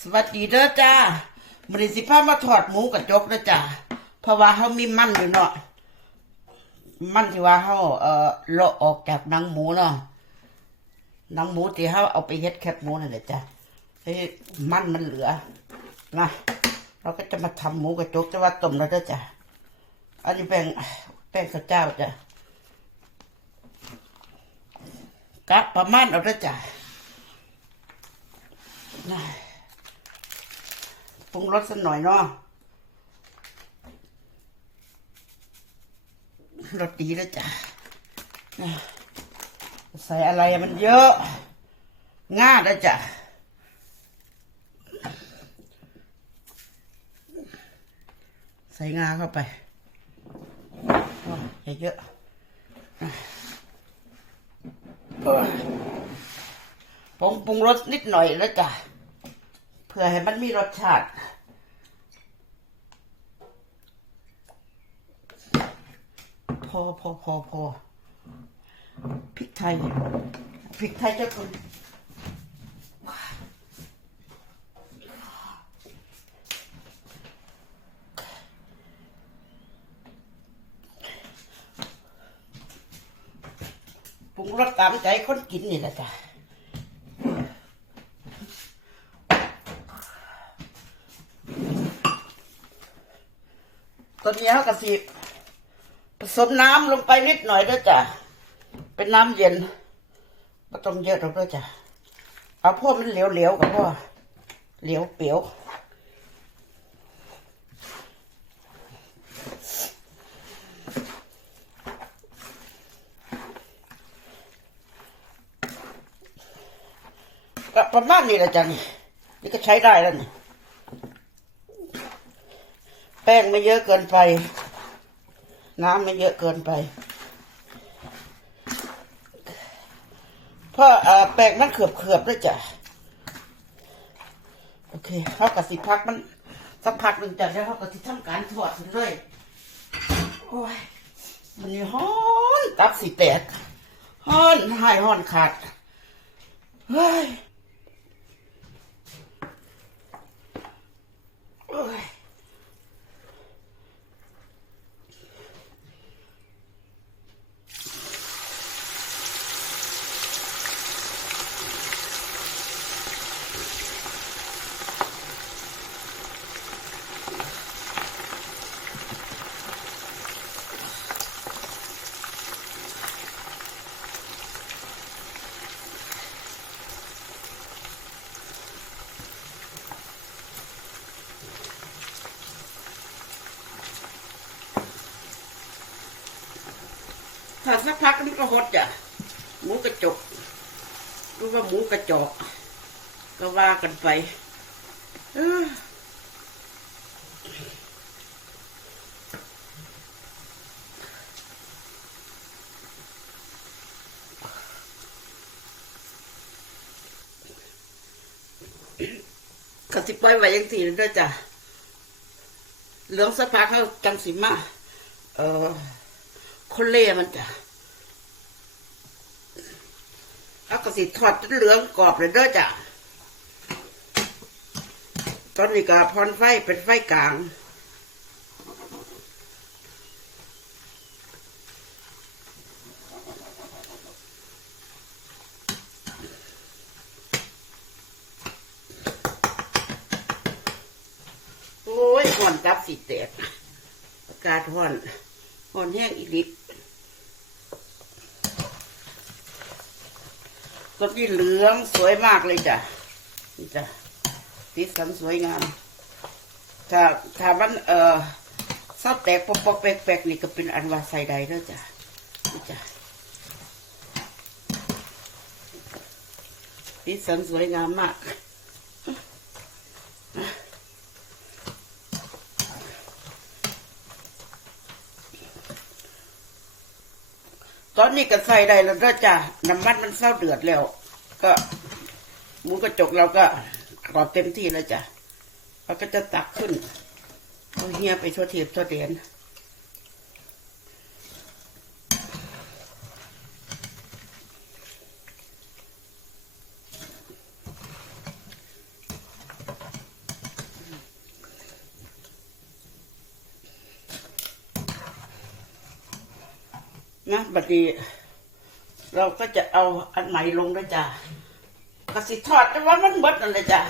สวัสดีเด้อจ้าบริสิพามาถอดหมูกระจกเด้อจ้าเพราะว่าเขามีมันอยู่เนาะ มันที่ว่าเขาเอ่อเลาะออกจากหนังหมูเนาะหนังหมูที่เขาเอาไปเฮ็ดแคบหมูนั่นแหละจ้ะเฮ้ยมันมันเหลือ นะ เราก็จะมาทำหมูกระจกจะว่าต้มแล้วเด้อจ้ะอันนี้แป้งแป้งข้าวเจ้าจ้ะกะประมาณเอาเด้อจ้ะนะ ปรุงรสสักหน่อยเนาะรสดีแล้วจ้ะใส่อะไรมันเยอะง่าแล้วจ้ะใส่งาเข้าไปโอ้ยเยอะโอ้ยปรุงปรุงรสนิดหน่อยแล้วจ้ะ พื่อให้มันมีรสชาติพอพอพอพอพริกไทยพริกไทยเจะคุณปรุงรสตามใจคนกินนี่แหละจ้ะ ตอนนี้เขากระสิผสมน้ำลงไปนิดหน่อยด้วยจ้ะ เป็นน้ำเย็นไม่ต้องเยอะหรอกด้วยจ้ะ เอาพวกมันเหลวๆกับพ่อเหลวเปียวก็ประมาณนี้แหละจ้ะนี่นี่ก็ใช้ได้แล้วนี่ แป้งไม่เยอะเกินไป น้ำไม่เยอะเกินไป เพราะแป้งมันเขือบเขือบๆด้วยจ้ะ โอเคเขากับสิพักมันสักพักหนึ่งจากแล้วเขากับสิทำการถอดมันเลยโอ้ยมันนี่ฮ้อนตับสิแตกฮ้อนหายฮ้อนขาดเฮ้ย สักพักมันก็หดจ้ะหมูกระจกหรู้ว่าหมูกระจอกก็ว่ากันไปกสิปล่อยไว้ยังสี่ด้วยจ้ะเหลืองสักพักเขาจังสิมา เออคนเล่มันจ้ะ เอากระสิทอดจนเหลืองกรอบเลยเด้อจ้ะตอนนี้ก็พรไฟเป็นไฟกลางโอ้ยห่อนตับสิแตกอากาศห่อนห่อนแห้งอีกลิบ ก็ที่เหลืองสวยมากเลยจ้ะนี่จ้ะสีสันสวยงาม ถ้าถ้ามันเอ่อซอสแตกปอกปอกแปลกแปลกๆนี่ก็เป็นอันว่าใส่ใดแล้วจ้ะนี่จ้ะสีสันสวยงามมาก ตอนนี้ก็ใส่ได้แล้วนะจ้ะน้ำมันมันเศร้าเดือดแล้ว ก็หมูกระจกเราก็กรอบเต็มที่แล้วจ้ะเราก็จะตักขึ้นเอาเฮียไปทั่วเทียบทั่วเดียน นะบัดนี้เราก็จะเอาอันใหม่ลงด้วยจ้ะกระสิทอดแต่ว่ามันเบิดนั่นเลยจ้ะ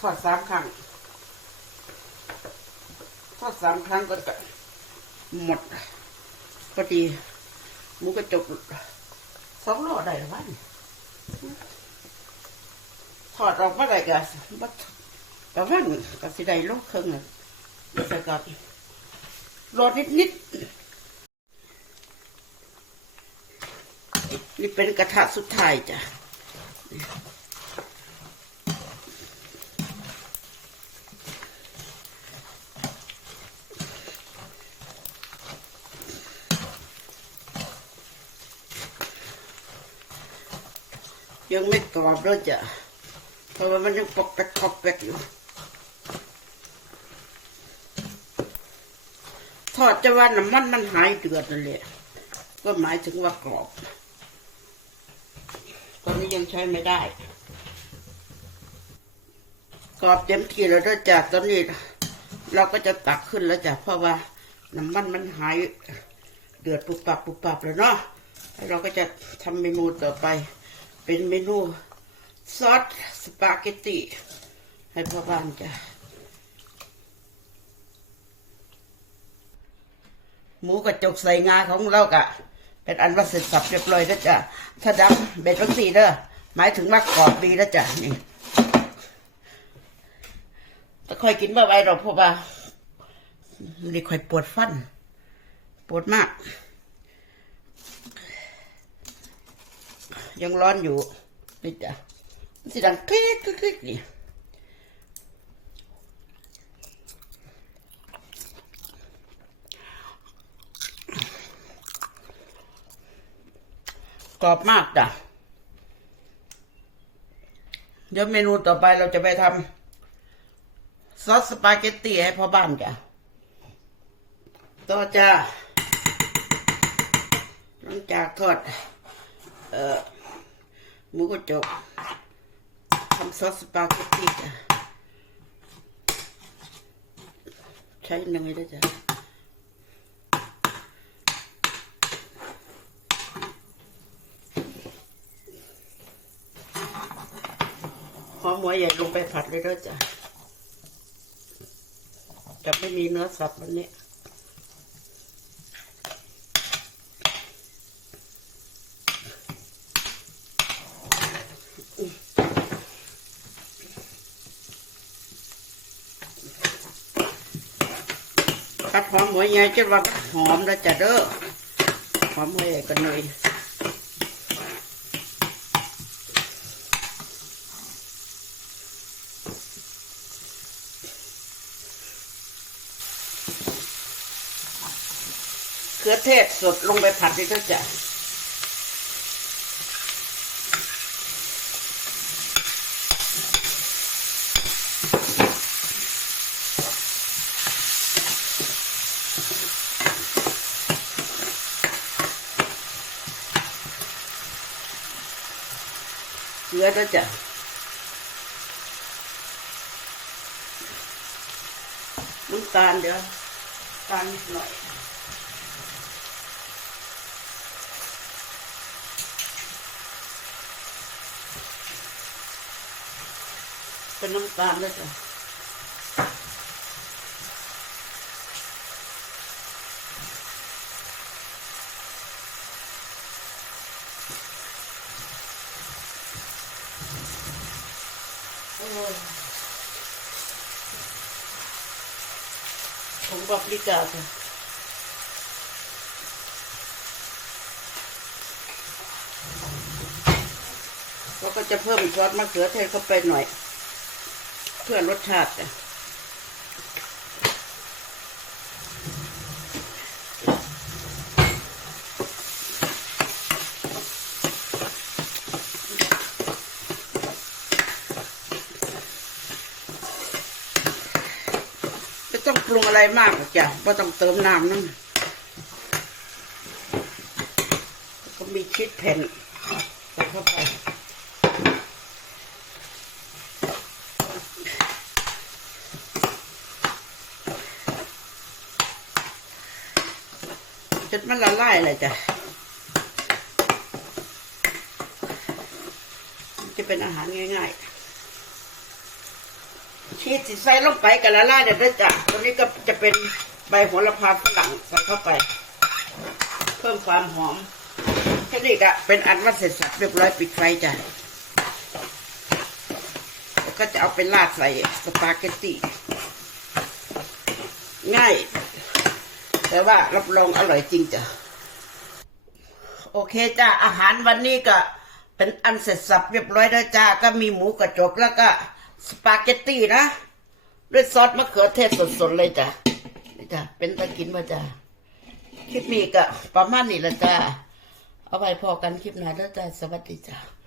ทอดสามครั้ง ทอดสามครั้งก็จะหมดพอดีหมูกระจกสองโลได้หรือวะนี่ถอดออกมาได้ก็บัดประมาณก็สิได้โลครึ่งน่ะแต่ก็รอนิดนิดนี่เป็นกระทะสุดท้ายจ้ะ ยังไม่กรอบด้วยจ้ะเพราะว่ามันยังปอกแปกปอกแปกอยู่ ทอดจะว่าน้ำมันมันหายเดือดนั่นแหละก็หมายถึงว่ากรอบ ตอนนี้ยังใช้ไม่ได้ กรอบเต็มที่แล้วด้วยจ้ะตอนนี้ เราก็จะตักขึ้นแล้วจ้ะเพราะว่าน้ำมันมันหายเดือดปุบปับปุบปับแล้วเนาะแล้วเราก็จะทำเมนูต่อไป เป็นเมนูซอสสปาเกตตีให้พ่อบ้านจ้ะหมูกระจกใส่งาของเรากะ เป็นอันว่าเสร็จสับเรียบร้อยแล้วจ้ะถ้าดำเบ็ดวัคซีเด้อหมายถึงว่ากกรอบดีแล้วจ้ะนี่แต่ค่อยกินเมื่อไหรเราพราะว่านี่ค่อยปวดฟัน ปวดมาก ยังร้อนอยู่นี่จ้ะสิดังคลิกคลิกคลิกนี่กรอบมากจ้ะ เดี๋ยวเมนูต่อไปเราจะไปทำซอสสปาเกตตีให้พ่อบ้านจ้ะ ต่อจ้าหลังจากทอด เอ่อ หมูกระจกทำซอสสปาเกตตีจ้ะใช้เนยด้วจ้ะหอมหัวใหญ่ลงไปผัดเลยด้วยจ้ะจะไม่มีเนื้อสับวันนี้ ผัด หัวใหญ่จนว่าหอมแล้วจะเด้อหอมหัวใหญ่กันเลยเขือเทศสดลงไปผัดด้วยเจ้ะ ลือด้วยจ้ะน้ำตาลเดี๋ยวตาลนิดหน่อยเป็นน้ำตาลด้วยจ้ะ ผงปาปริก้าจ้ะเราก็จะเพิ่มซอสมะเขือเทศเข้าไปหน่อย เพื่อรสชาติจ้ะ ปรุง อะไรมากจ้ะไม่ต้องเติมน้ำนั่นก็มีชีสแผ่นใส่เข้าไปจนมันละลายเลยจ้ะ จะเป็นอาหารง่ายๆ ชีสที่ใส่ลงไปกับละลายเด็ดจ้ะตัวนี้ก็จะเป็นใบโหระพาฝรั่งใส่เข้าไป เพิ่มความหอมแค่นี้ก็เป็นอันว่าเสร็จสับเรียบร้อยปิดไฟจ้ะก็จะเอาไปราดใส่สปาเกตตี้ง่าย แต่ว่ารับรองอร่อยจริงจ้ะ โอเคจ้าอาหารวันนี้ก็เป็นอันเสร็จสับเรียบร้อยแล้วจ้าก็มีหมูกระจกแล้วก็ สปาเกตตี้นะ ด้วยซอสมะเขือเทศสดๆเลยจ้ะนี่จ้ะเป็นตะกินมาจ้ะคลิปนี้ก็ประมาณนี้ละจ้ะเอาไปพอกันคลิปหน้าแล้วจ้ะสวัสดีจ้ะ